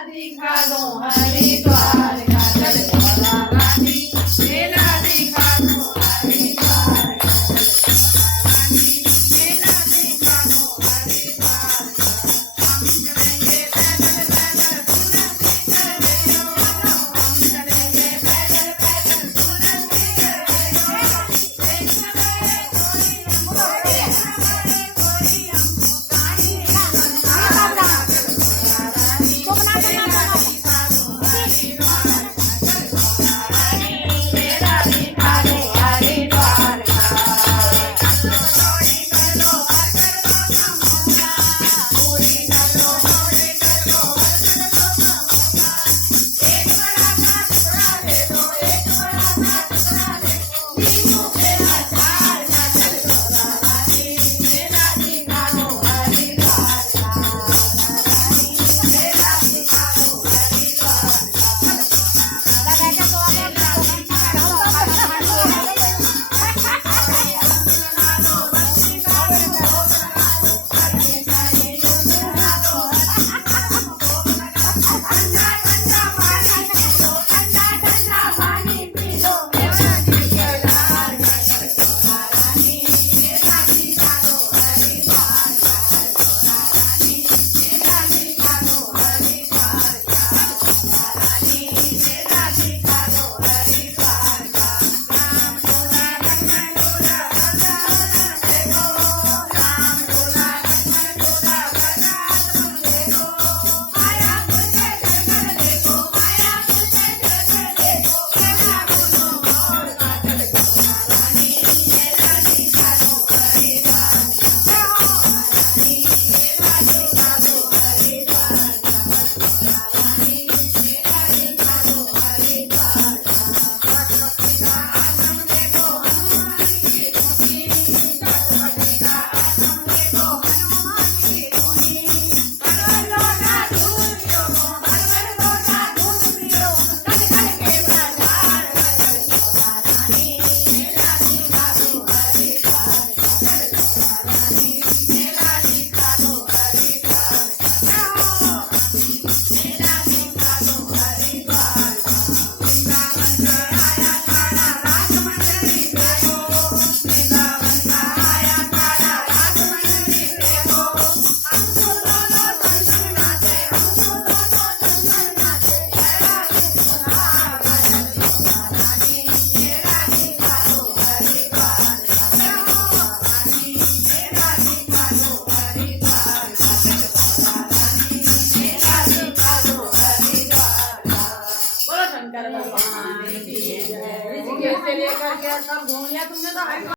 दिखा दो हरिद्वार का चल भोला रानी मेला दिखा दो हरिद्वार का चल भोला रानी मेला दिखा दो हरिद्वार का हम चलेंगे पैदल पैदल सुनती कर देओ हम चलेंगे पैदल पैदल सुनती कर देओ एक समय कोई हमको काहे से लेकर के सब घूम लिया तुमने तो